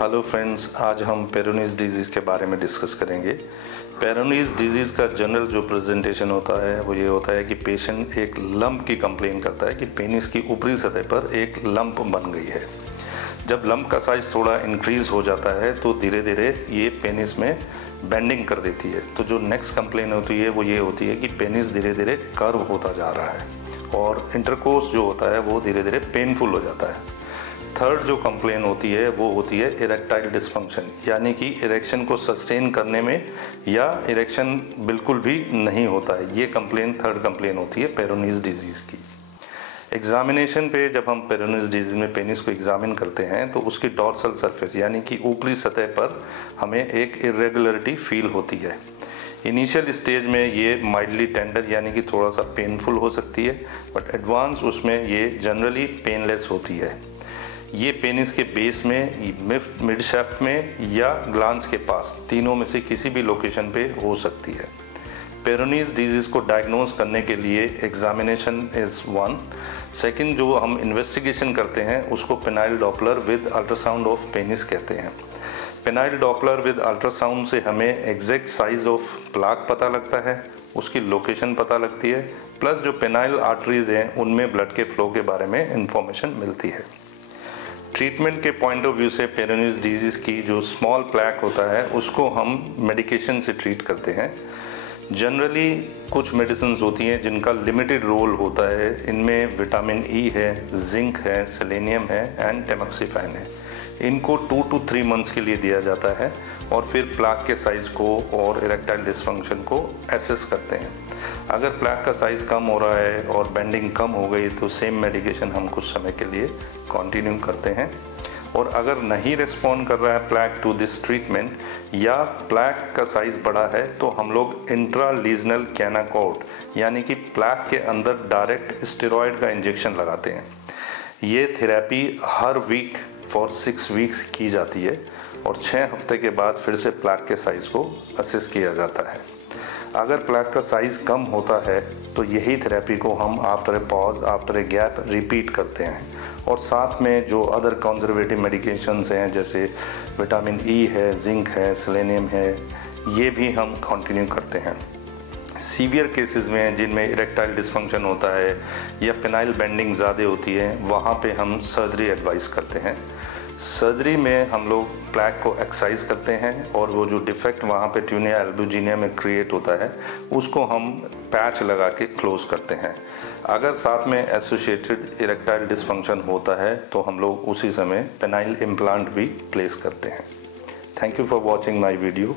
Hello friends, आज हम पेरोनीज disease के बारे में डिस्कस करेंगे। पेरोनीज डिजीज़ का जनरल जो प्रेजेंटेशन होता है वो ये होता है कि पेशेंट एक लंप की कंप्लेन करता है कि पेनिस की ऊपरी सतह पर एक लंप बन गई है। जब लंप का साइज़ थोड़ा इंक्रीज़ हो जाता है तो धीरे धीरे ये पेनिस में बेंडिंग कर देती है। तो जो नेक्स्ट कंप्लेन होती है वो ये होती है कि पेनिस धीरे धीरे कर्व होता जा रहा है और इंटरकोर्स जो होता है वो धीरे धीरे पेनफुल हो जाता है। थर्ड जो कंप्लेन होती है वो होती है इरेक्टाइल डिस्फंक्शन, यानी कि इरेक्शन को सस्टेन करने में या इरेक्शन बिल्कुल भी नहीं होता है। ये कंप्लेन थर्ड कंप्लेन होती है पेरोनीज डिजीज़ की। एग्जामिनेशन पे जब हम पेरोनीज डिजीज़ में पेनिस को एग्जामिन करते हैं तो उसकी डॉर्सल सरफेस यानी कि ऊपरी सतह पर हमें एक इरेगुलरिटी फील होती है। इनिशियल स्टेज में ये माइल्डली टेंडर यानी कि थोड़ा सा पेनफुल हो सकती है, बट एडवांस उसमें ये जनरली पेनलेस होती है। ये पेनिस के बेस में, मिड शाफ्ट में या ग्लांस के पास, तीनों में से किसी भी लोकेशन पे हो सकती है। पेरोनीज डिजीज़ को डायग्नोज करने के लिए एग्जामिनेशन इज़ वन। सेकंड जो हम इन्वेस्टिगेशन करते हैं उसको penile Doppler with ultrasound of penis कहते हैं। पेनाइल डॉपलर विद अल्ट्रासाउंड से हमें एग्जैक्ट साइज ऑफ प्लाक पता लगता है, उसकी लोकेशन पता लगती है, प्लस जो पेनाइल आर्टरीज हैं उनमें ब्लड के फ्लो के बारे में इंफॉर्मेशन मिलती है। ट्रीटमेंट के पॉइंट ऑफ व्यू से पेरोनीज डिजीज़ की जो स्मॉल प्लैक होता है उसको हम मेडिकेशन से ट्रीट करते हैं। जनरली कुछ मेडिसिन होती हैं जिनका लिमिटेड रोल होता है। इनमें विटामिन ई है, जिंक है, सेलेनियम है एंड टेमोक्सिफेन है। इनको 2 to 3 मंथ्स के लिए दिया जाता है और फिर प्लाक के साइज़ को और इरेक्टाइल डिस्फंक्शन को एसेस करते हैं। अगर प्लाक का साइज़ कम हो रहा है और बेंडिंग कम हो गई तो सेम मेडिकेशन हम कुछ समय के लिए कंटिन्यू करते हैं। और अगर नहीं रिस्पॉन्ड कर रहा है प्लाक टू दिस ट्रीटमेंट या प्लाक का साइज़ बड़ा है तो हम लोग इंट्रालीजनल कैनाकॉर्ड यानी कि प्लाक के अंदर डायरेक्ट स्टेरॉयड का इंजेक्शन लगाते हैं। ये थेरेपी हर वीक फॉर 6 वीक्स की जाती है और 6 हफ्ते के बाद फिर से प्लाक के साइज़ को असेस किया जाता है। अगर प्लाक का साइज़ कम होता है तो यही थेरेपी को हम after a pause, after a gap repeat करते हैं। और साथ में जो अदर कंजर्वेटिव मेडिकेशंस हैं जैसे विटामिन ई है, जिंक है, सेलेनियम है, ये भी हम कंटिन्यू करते हैं। सीवियर केसेस में जिनमें इरेक्टाइल डिस्फंक्शन होता है या पेनाइल बेंडिंग ज़्यादा होती है वहाँ पे हम सर्जरी एडवाइस करते हैं। सर्जरी में हम लोग प्लैक को एक्साइज करते हैं और वो जो डिफेक्ट वहाँ पे ट्यूनिया एल्बुजिनिया में क्रिएट होता है उसको हम पैच लगा के क्लोज करते हैं। अगर साथ में एसोसिएटेड इरेक्टाइल डिस्फंक्शन होता है तो हम लोग उसी समय पेनाइल इम्प्लांट भी प्लेस करते हैं। Thank you for watching my video.